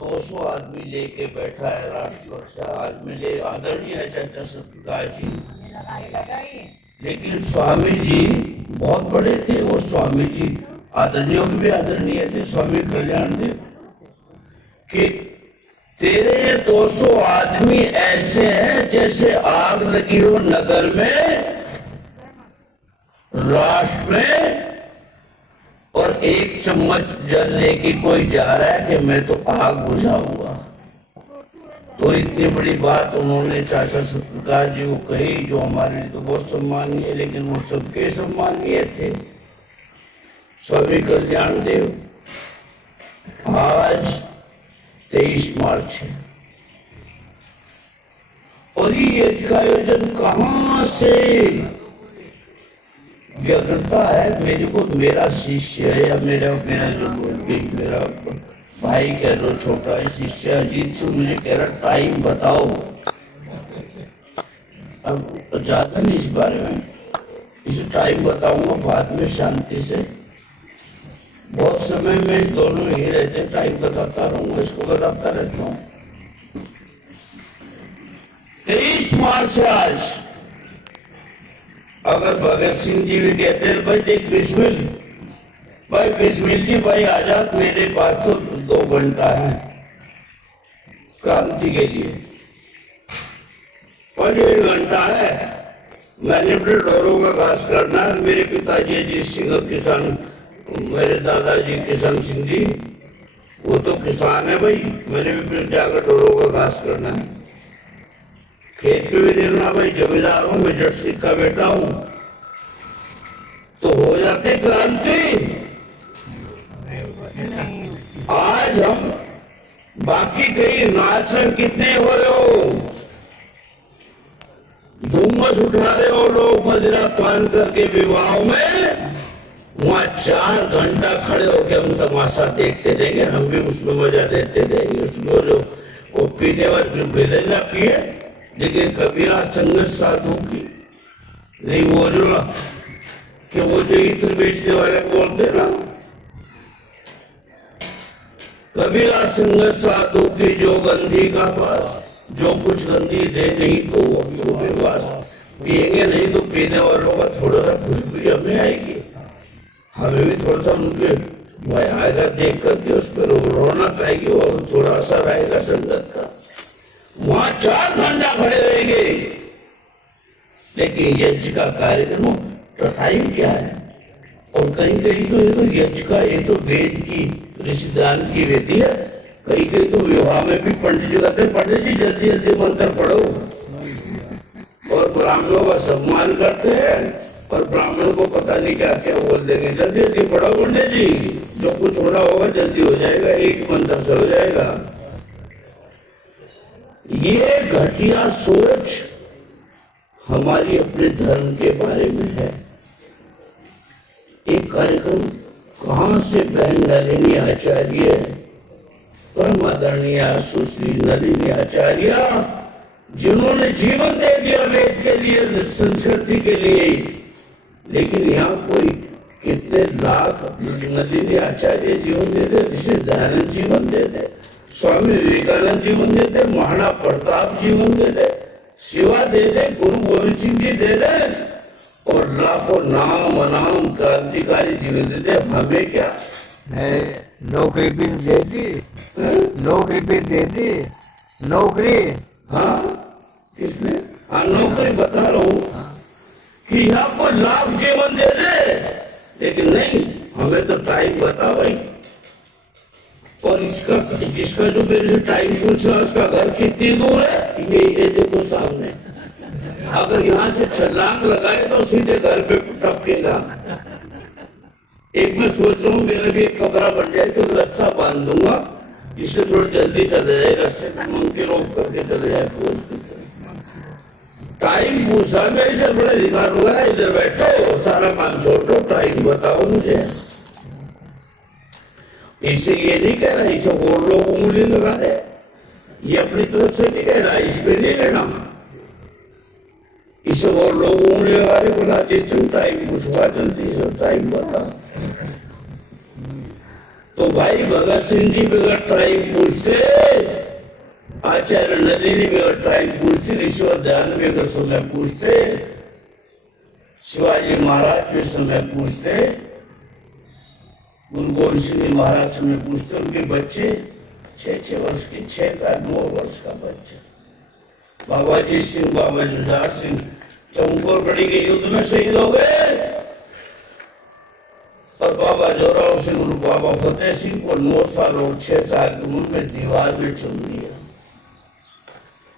200 आदमी लेके बैठा है राष्ट्र रक्षा आज मिले आदरणीय चाचा सत्कार जी। लेकिन स्वामी जी बहुत बड़े थे। वो स्वामी जी आदरणीय भी आदरणीय थे स्वामी कल्याण देव कि तेरे ये 200 आदमी ऐसे हैं जैसे आग लगी हो नगर में, राष्ट्र में, और एक चम्मच जल लेके कोई जा रहा है कि मैं तो आग बुझाऊंगा। तो इतनी बड़ी बात उन्होंने चाचा सत्कार जी को कही जो हमारे लिए तो बहुत सम्मानीय है, लेकिन वो सबके सम्मानीय थे। स्वामी कल्याण देव आज 23 मार्च है और ये यज्ञ का आयोजन कहां से व्यग्रता है। मेरे को मेरा शिष्य है या मेरा मेरा भाई कह लो छोटा है शिष्य अजीत से मुझे कह रहा टाइम बताओ। अब ज्यादा नहीं इस बारे में, इसे टाइम बताऊंगा बाद में शांति से। बहुत समय में दोनों ही रहते, टाइम बताता रहूंगा, इसको बताता रहता हूँ। 23 मार्च है आज। अगर भगत सिंह जी भी कहते हैं भाई देख बिस्मिल, भाई बिस्मिल जी भाई आजाद, मेरे पास तो 2 घंटा है क्रांति के लिए और 1.5 घंटा है। मैंने अपने डोरों का घास करना है। मेरे पिताजी अजीत सिंह किसान, मेरे दादाजी किशन सिंह जी वो तो किसान है भाई। मैंने भी फिर जाकर डोरों का घास करना है, खेत पे भी देखना भाई। जमींदार हूं मैं, जट सिंह का बेटा हूं, तो हो जाते क्रांति। आज हम बाकी कई नाच कितने हो रहे हो, धुम्मस उठा रहे हो लोग मदिरा पान करके विवाहों में, वहां 4 घंटा खड़े होकर हम तमाशा देखते रहेंगे, हम भी उसमें मजा लेते रहेंगे। उसमें जो वो पीने वाले भेले ना पिए, लेकिन कबीरा संगत साधु की नहीं। वो जो कि वो जो इत्र बेचने वाले बोलते ना, कबीरा संगत साधु की जो गंधी का पास, जो कुछ गंदी दे नहीं तो वो पास पिएंगे, नहीं तो पीने वालों का थोड़ा सा खुशबू हमें आएगी, हमें भी थोड़ा सा उनके भाई आएगा देख करके उस पर रौनक आएगी और थोड़ा असर आएगा संगत का। वहां 4 घंटा खड़े रहेंगे, लेकिन यज्ञ का कार्यक्रम तो टाइम क्या है। और कहीं कहीं तो ये तो यज्ञ का, ये तो वेद की ऋषिदान की विधि है। कहीं कहीं तो विवाह में भी पंडित जी कहते हैं पंडित जी जल्दी जल्दी मंत्र पढ़ो, और ब्राह्मणों का सम्मान करते हैं और ब्राह्मणों को पता नहीं क्या क्या बोल देंगे, जल्दी जल्दी पढ़ो पंडित जी, जो कुछ होना होगा जल्दी हो जाएगा, एक मंत्र से हो जाएगा। ये घटिया सोच हमारी अपने धर्म के बारे में है। एक कार्यक्रम कहां से बहन नलिनी आचार्य, परम आदरणीय सुश्री नलिनी आचार्य, जिन्होंने जीवन दे दिया वेद के लिए, संस्कृति के लिए, लेकिन यहाँ कोई कितने लाख नलिनी आचार्य जीवन दे दे, ऋषि दयानंद जीवन दे दे, स्वामी विवेकानंद जीवन दे दे, महाराणा प्रताप जीवन दे दे, शिवा दे दे, गुरु गोविंद सिंह जी दे दे, और लाखों नाम अनाम क्रांतिकारी जीवन दे दे। हमें क्या नौकरी भी दे दी, नौकरी भी दे दी, नौकरी। हाँ किसने? हाँ नौकरी बता रहा हूँ कि यहाँ को लाख जीवन दे दे, लेकिन नहीं, हमें तो टाइम बता भाई। और इसका जिसका जो मेरे से टाइम पूछा उसका घर कितनी दूर है, ये देखो सामने। अगर यहाँ से छलांग लगाए तो सीधे घर पे टपकेगा। एक मैं सोच रहा हूँ मेरा भी एक कमरा बन जाए तो रस्सा बांध दूंगा, जिससे थोड़ा जल्दी चले जाए, रस्से उनके रोक करके चले जाए। टाइम पूछा मैं इसे, बड़ा अधिकार हुआ ना, इधर बैठो सारा काम छोड़ दो, टाइम बताओ मुझे। इसे ये नहीं कह रहा इसे और लोग उंगली लगा दे, ये अपनी तरफ से नहीं कह रहा, इस पे नहीं लेना। इसे और लोग उंगली लगा रहे, बोला जिस टाइम पूछवा जल्दी से टाइम बता। तो भाई भगत सिंह जी भी अगर टाइम पूछते, आचार्य नलिनी भी अगर टाइम पूछते, ईश्वर ध्यान भी अगर समय पूछते, शिवाजी महाराज भी समय पूछते, गुरु गोविंद सिंह जी महाराज समय पूछते, उनके बच्चे 6-6 वर्ष के, 6 का 9 वर्ष का बच्चा, बाबा अजीत सिंह, बाबा जुझार सिंह चौंकोरगढ़ी के युद्ध में शहीद हो गए, और बाबा जोरावर सिंह और बाबा फतेह सिंह को 9 साल और 6 साल की उम्र में दीवार में चुन दिया।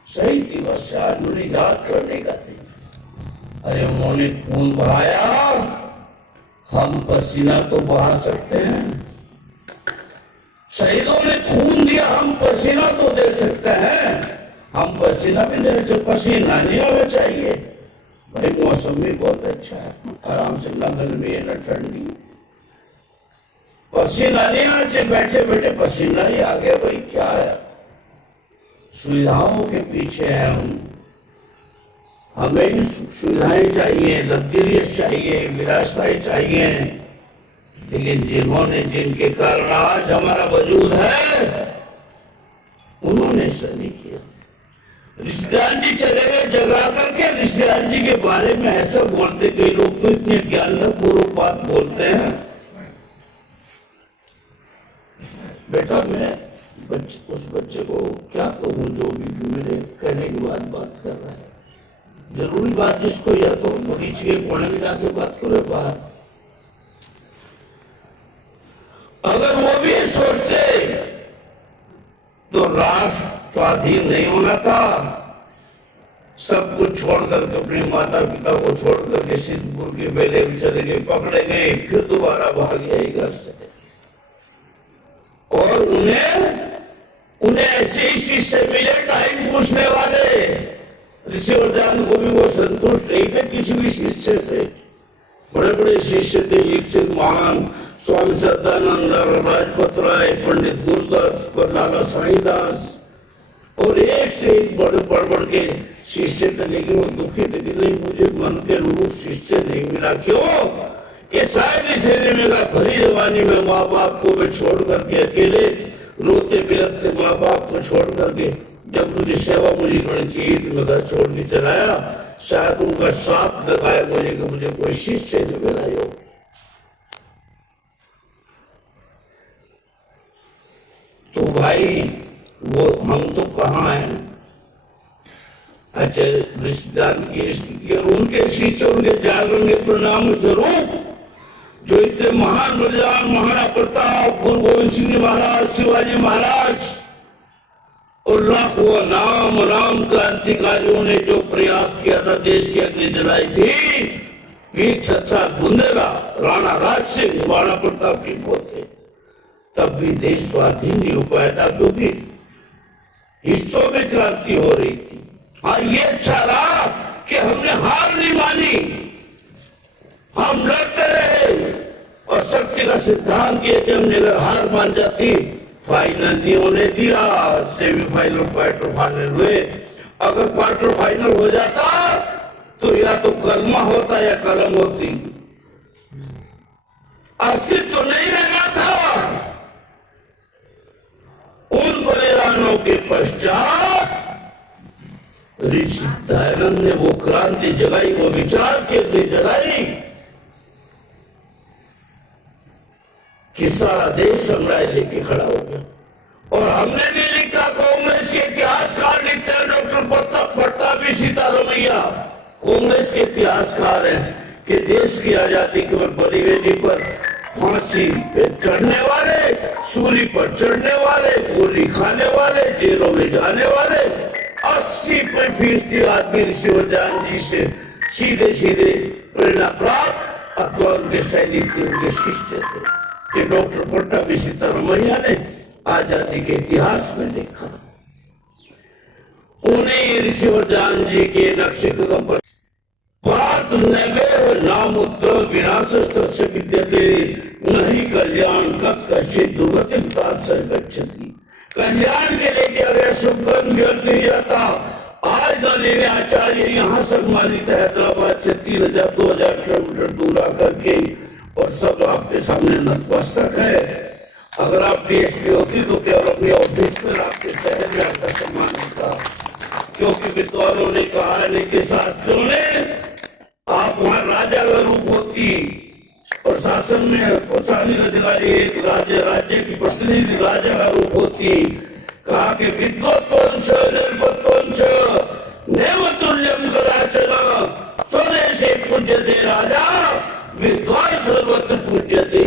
शहीद दिवस से आज उन्हें याद करने का दिन। अरे उन्होंने खून बहाया, हम पसीना तो बहा सकते हैं। शहीदों ने खून दिया, हम पसीना तो दे सकते हैं। हम पसीना भी दे सकते, पसीना नहीं होना चाहिए। भाई मौसम भी बहुत अच्छा है, आराम से, न गर्मी है न ठंडी, पसीना नहीं आना चाहिए। बैठे बैठे पसीना ही आ गया, भाई क्या है। सुविधाओं के पीछे है हम, हमें सुविधाएं चाहिए, लग्जरियस चाहिए, विलासताएं चाहिए, लेकिन जिन्होंने, जिनके कारण आज हमारा वजूद है, उन्होंने ऐसा नहीं किया। ऋषिराज जी चले गए जगा करके, ऋषिराज जी के बारे में ऐसा बोलते, कई लोग तो इतने ज्ञानपूर्वक बात बोलते हैं। बेटा मैं उस बच्चे को क्या कहूँ जो भी मेरे कहने की बात कर रहा है, जरूरी बात जिसको, या तो बगीचे के कोने में जाके बात करो बाहर। अगर वो भी सोचते तो राष्ट्र स्वाधीन नहीं होना था। सब कुछ छोड़ करके, अपने माता पिता को छोड़ करके सिद्धपुर के मेले में चले गए, पकड़े गए, फिर दोबारा भाग गए घर से। और उन्हें ऐसे ही शिष्य मिले टाइम पूछने वाले। ऋषि वरदान को भी वो संतुष्ट नहीं थे किसी भी शिष्य से। बड़े बड़े शिष्य थे, दीक्षित महान, स्वामी सदानंद, राजपत राय, पंडित गुरुदास, लाला साईदास, और एक से एक बड़े के शिष्य थे। लेकिन वो दुखी थे कि नहीं, मुझे मन के अनुरूप शिष्य नहीं मिला। क्यों? ये शायद इसलिए मिला, भरी जवानी में माँ बाप को मैं छोड़ करके अकेले रोते बिलखते माँ बाप को छोड़ करके, जब उनकी सेवा मुझे करनी चाहिए तो मैं घर छोड़ के चलाया। शायद उनका साथ लगाया मुझे कि मुझे कोई शिष्य नहीं मिला। योग तो भाई वो हम तो कहाँ हैं। अच्छा, रिश्तेदार की स्थिति और उनके शिष्य, उनके जागरण के परिणाम स्वरूप जो इतने महान बलिदान, महाराणा प्रताप, गुरु गोविंद सिंह जी महाराज, शिवाजी महाराज और लाखों नाम क्रांतिकारियों ने जो प्रयास किया था, देश की अग्नि जलाई थी, वीर छत्रा बुंदेला, राणा राज सिंह, महाराणा प्रताप की पोते, तब भी देश स्वाधीन नहीं हो पाया था, क्योंकि हिस्सों में क्रांति हो रही थी। हाँ, ये अच्छा रहा कि हमने हार नहीं मानी, हम लड़ते रहे, और शक्ति का सिद्धांत ये कि हमने अगर हार मान जाती, फाइनल नहीं होने दिया, सेमीफाइनल, क्वार्टर फाइनल हुए। अगर क्वार्टर फाइनल हो जाता तो या तो कलमा होता या कलम होती, अस्तित्व तो नहीं रहना था। उन बलिदानों के पश्चात ऋषि दयानंद ने वो क्रांति जगाई, वो विचार के लिए जगाई कि सारा देश साम्राज्य लेके खड़ा हो गया। और हमने भी लिखा, कांग्रेस के इतिहासकार लिखते हैं, डॉक्टर पट्टाभी सीतारमैया कांग्रेस के इतिहासकार हैं, कि देश की आजादी के बलिवेदी पर फांसी पे चढ़ने वाले, सूली पर चढ़ने वाले, गोली खाने वाले, जेलों में जाने वाले 80% आदमी ऋषि वरदान जी से सीधे सीधे प्रेरणा प्राप्त अथवा उनके सैनिक थे, उनके शिष्य थे। ये डॉक्टर पट्टाभी सीतारमैया ने आजादी के इतिहास में लिखा। उन्हें ऋषि वरदान जी के नक्शे कदम पर नाम उत्तर विनाशस्तस्य विद्यते नहीं कल्याण कच्चित दुर्गतिम गच्छति। कल्याण के लेके अगर शुभ कर्म व्यर्थ नहीं जाता। आज नलिनी आचार्य यहाँ सम्मानित है, हैदराबाद से 3000-2000 किलोमीटर दूर आकर के, और सब आपके सामने नतमस्तक है। अगर आप डीएसपी होती तो केवल अपने ऑफिस में आपके शहर में आपका सम्मान होता, क्योंकि विद्वानों ने कहा है कि शास्त्रों ने आप वहां राजा का रूप होती, प्रशासन में प्रशासनिक अधिकारी एक राज्य की प्रतिनिधि राजा का रूप होती। कहा कि विद्वत्वंश निर्वत्वंश नेवतुल्यम कदाचन स्वदेशे पूज्यते राजा विद्वान सर्वत्र पूज्यते।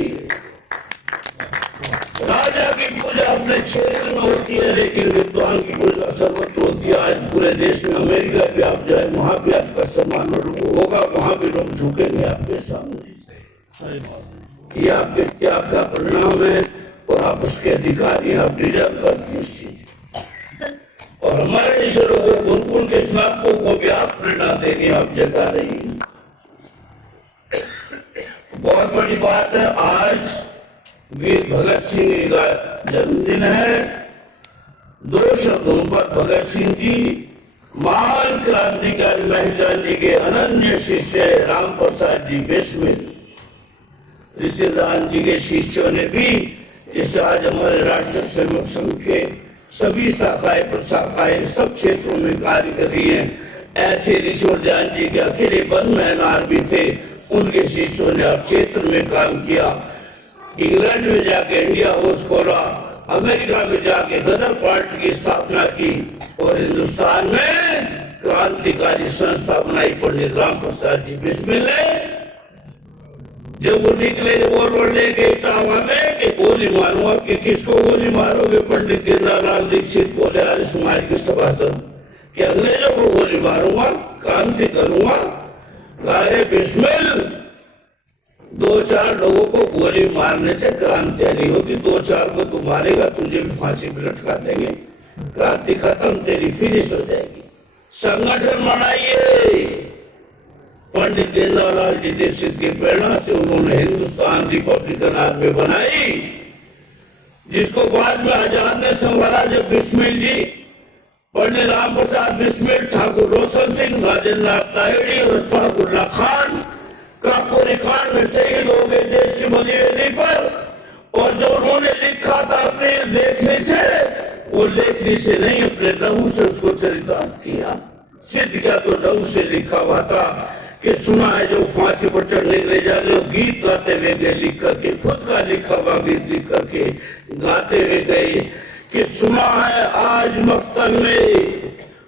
राजा की पूजा अपने क्षेत्र में होती है, लेकिन विद्वान की पूजा सर्वत्र होती है। आज पूरे देश में अमेरिका भी आप जाए, वहां भी आपका सम्मान होगा, वहां भी लोग झुकेंगे आपके सामने। ये आपके त्याग का परिणाम है और आप उसके अधिकारी, आप डिजर्व करते हैं उस चीज। और हमारे ईश्वरों को गुरुकुल के स्नातकों को भी आप प्रेरणा देंगे, आप जगा रही हैं। बहुत बड़ी बात है, आज वीर भगत सिंह का जन्मदिन है। 2 शब्दों पर भगत सिंह जी महान क्रांतिकारी महजान जी के अनन्य शिष्य राम प्रसाद जी बिस्मिल ऋषिदान जी के शिष्यों ने भी इस आज हमारे राष्ट्र सेवक संघ के सभी शाखाएं प्रशाखाएं सब क्षेत्रों में कार्य कर रही है। ऐसे ऋषिवर्धन जी के अकेले वन महनार भी थे, उनके शिष्यों ने हर क्षेत्र में काम किया। इंग्लैंड में जाके इंडिया हाउस खोला, अमेरिका में जाके गदर पार्टी की स्थापना की और हिंदुस्तान में क्रांतिकारी संस्था बनाई पंडित राम प्रसाद जी बिस्मिल ने। जब वो निकले रिवॉल्वर लेके इटावा में कि गोली मारूंगा, कि किसको गोली मारोगे? पंडित गिरनालाल दीक्षित बोले आर्य समाज के सभासद कि अंग्रेजों को गोली मारूंगा, क्रांति करूंगा। अरे बिस्मिल, 2-4 लोगों को गोली मारने से क्रांति नहीं होती, 2-4 को तू मारेगा, तुझे भी फांसी पे लटका देंगे, क्रांति खत्म, तेरी फिनिश हो जाएगी। संगठन बनाइए। पंडित दीनदयाल जी दीक्षित की प्रेरणा से उन्होंने हिंदुस्तान रिपब्लिकन आर्मी बनाई, जिसको बाद में आजाद ने संभाला। जब बिस्मिल जी, पंडित राम प्रसाद बिस्मिल, ठाकुर रोशन सिंह, राजेंद्र नाथ ताहिड़ी और अशफाकुल्ला खान काकोरी कांड में शहीद हो गए देश की बलिवेदी पर। और जो उन्होंने लिखा था अपने लेखनी से, वो लेखनी से नहीं अपने लहू से उसको चरितार्थ किया, सिद्ध किया। तो लहू से लिखा हुआ था कि सुना है जो फांसी पर चढ़ने के लिए जा रहे, गीत गाते हुए गए लिख करके, खुद का लिखा हुआ गीत लिख करके गाते हुए गए कि सुना है आज मकसद में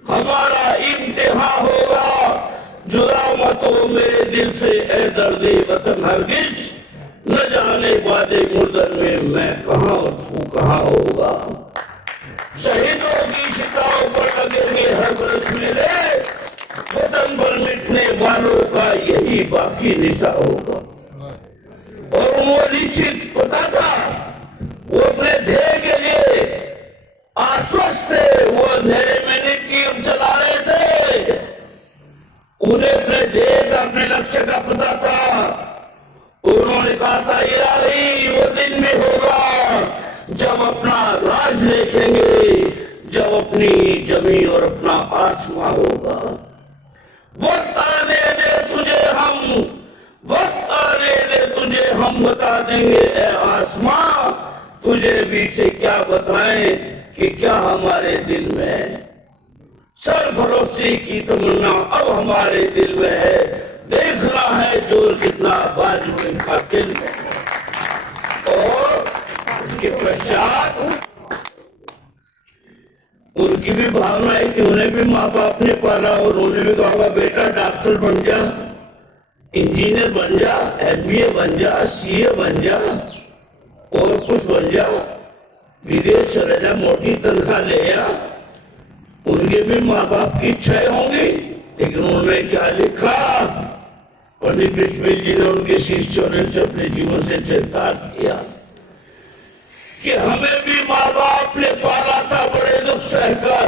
हमारा इम्तिहान होगा, जुदा मत हो मेरे दिल से ए दर्दे वतन हरगिज, न जाने वादे मुर्दन में मैं कहाँ और तू कहाँ होगा। शहीदों की चिताओं पर लगेंगे हर बरस मेरे, वतन पर मिटने वालों का यही बाकी निशा होगा। और उन्होंने निश्चित पता था, वो अपने ध्येय के लिए आश्वस्त थे, वो अंधेरे में नीति चला रहे थे, उन्हें अपने ध्येय का, अपने लक्ष्य का पता था। उन्होंने कहा था इलाही वो दिन भी होगा जब अपना राज देखेंगे, जब अपनी जमीन और अपना आसमां होगा। वक्त आने दे तुझे हम, वक्त आने दे तुझे हम बता देंगे ए आसमां, तुझे भी से क्या बताएं कि क्या हमारे दिल में है। सरफरोशी की तमन्ना अब हमारे दिल में है, देखना है जोर कितना बाजू इनका दिल में। और उसके पश्चात उनकी भी भावना है कि उन्हें भी माँ बाप ने पाला और उन्होंने भी कहा बेटा डॉक्टर बन जा, इंजीनियर बन जा, MBA बन जा, CA बन जा और कुछ बन जा, विदेश चले जा, मोटी तनख्वाह ले जा। उनके भी माँ बाप की इच्छाएं होंगी, लेकिन उन्होंने क्या लिखा? पंडित बिस्मिल जी ने उनके शिष्यों ने से अपने जीवन से चरितार्थ किया कि हमें भी माँ बाप ने पाला था बड़े दुख सहकर,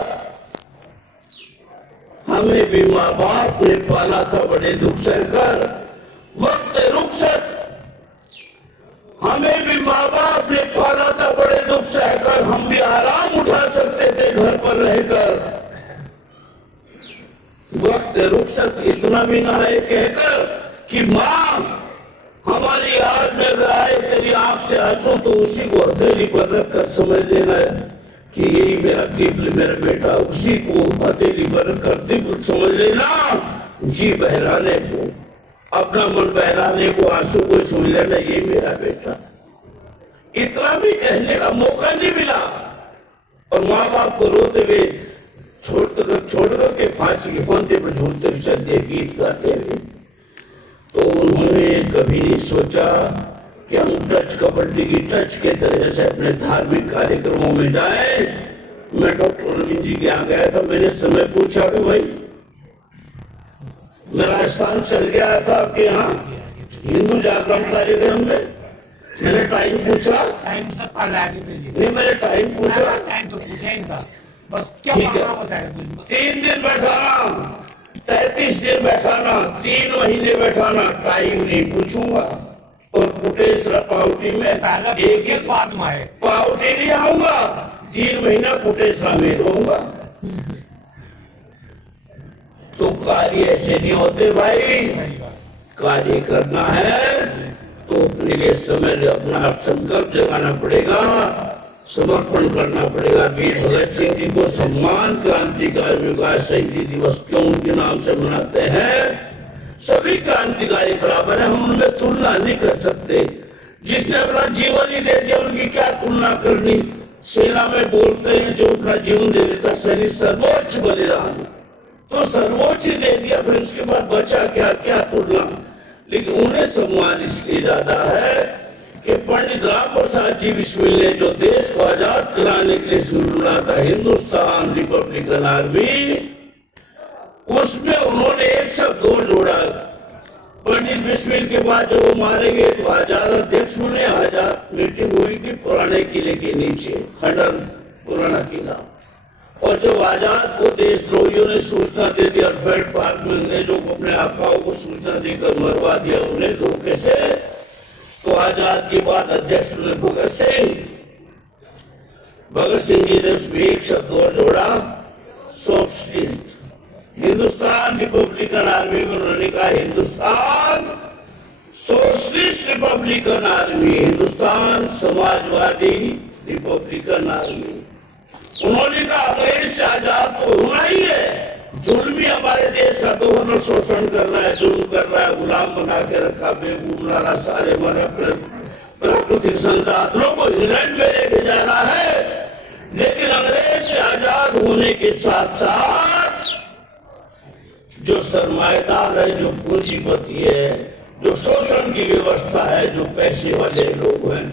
हमें भी माँ बाप ने पाला था बड़े दुख सहकर, वक्त रुखसत हमें भी माँ बाप ने पाला था बड़े दुख सहकर, हम भी आराम उठा सकते थे घर पर रहकर। वक्त रुखसत इतना भी ना है कहकर कि माँ हमारी याद में अगर आए तेरी आंख से आंसू तो उसी को हथेली पर रखकर समझ लेना है कि यही मेरा तिफल मेरा बेटा, उसी को हथेली पर रखकर तिफल समझ लेना। जी बहलाने को, अपना मन बहलाने को, आंसू को समझ लेना ये मेरा बेटा। इतना भी कहने का मौका नहीं मिला और माँ बाप को रोते हुए छोड़ के फांसी के फंदे पर झूलते हुए चलते गीत गाते हुए। तो उन्होंने कभी नहीं सोचा कि हम टच कबड्डी की टच के तरह से अपने धार्मिक कार्यक्रमों में जाए। मैं डॉक्टर रविंद्र जी के यहाँ गया था, मैंने समय पूछा कि भाई मेरा स्थान चल गया था आपके यहाँ हिंदू जागरण कार्यक्रम में। मैंने टाइम पूछा, टाइम सब पढ़ रहा है नहीं मैंने टाइम पूछा, टाइम तो पूछा ही था, बस क्या ठीक है। मामला बताया तुझे? 3 दिन बैठाना, 33 दिन बैठाना, 3 महीने बैठाना, टाइम नहीं पूछूंगा। और कुटेश्वर पावटी में पहला एक ही बाद में आए पावटी नहीं आऊंगा, 3 महीना कुटेश्वर में रहूंगा। तो कार्य ऐसे नहीं होते भाई, सही बात। कार्य करना है तो अपने लिए समय अपना संकल्प जगाना पड़ेगा, समर्पण करना पड़ेगा। वीर भगत सिंह जी को सम्मान क्रांतिकारी विकास शहीदी दिवस क्यों उनके नाम से मनाते हैं? सभी क्रांतिकारी बराबर है, हम उनमें तुलना नहीं कर सकते। जिसने अपना जीवन ही दे दिया उनकी क्या तुलना करनी? सेना में बोलते हैं जो अपना जीवन दे देता सैनिक सर्वोच्च बलिदान, तो सर्वोच्च ही दे दिया, फिर उसके बाद बचा क्या? क्या तुलना? लेकिन उन्हें सम्मान इसलिए ज्यादा है कि पंडित राम प्रसाद जी बिस्मिल ने जो देश को आजाद कराने के लिए शुरू बना था हिंदुस्तान रिपब्लिकन आर्मी, उसमें उन्होंने एक शब्द और जोड़ा। पंडित बिस्मिल के बाद जब वो मारे गए तो आजाद अध्यक्ष बने, आजाद मीटिंग हुई थी पुराने किले के नीचे, खंडर पुराना किला। और जब आजाद को देशद्रोहियों ने सूचना दे दी, अल्फ्रेड पार्क में अंग्रेजों को अपने आकाओं को सूचना देकर मरवा दिया उन्हें धोखे से, तो आजाद के बाद अध्यक्ष ने भगत सिंह जी ने उसमें एक शब्द और जोड़ा, सोशलिस्ट। हिंदुस्तान रिपब्लिकन आर्मी में उन्होंने कहा Hindustan socialist Republican army, Hindustan Samajwadi Republican army. उन्होंने कहा अंग्रेज से आजाद तो होना ही है, जुल्मी हमारे देश का दोनों शोषण कर रहा है, जुल्म कर रहा है, गुलाम बना के रखा, बेवकूफ बना रहा, सारे हमारे प्राकृतिक संसाधनों को इंग्लैंड में लेके जा रहा है। लेकिन अंग्रेज से आजाद होने के साथ साथ जो सरमाएदार है, जो पूंजीपति है, जो शोषण की व्यवस्था है, जो पैसे वाले लोग हैं,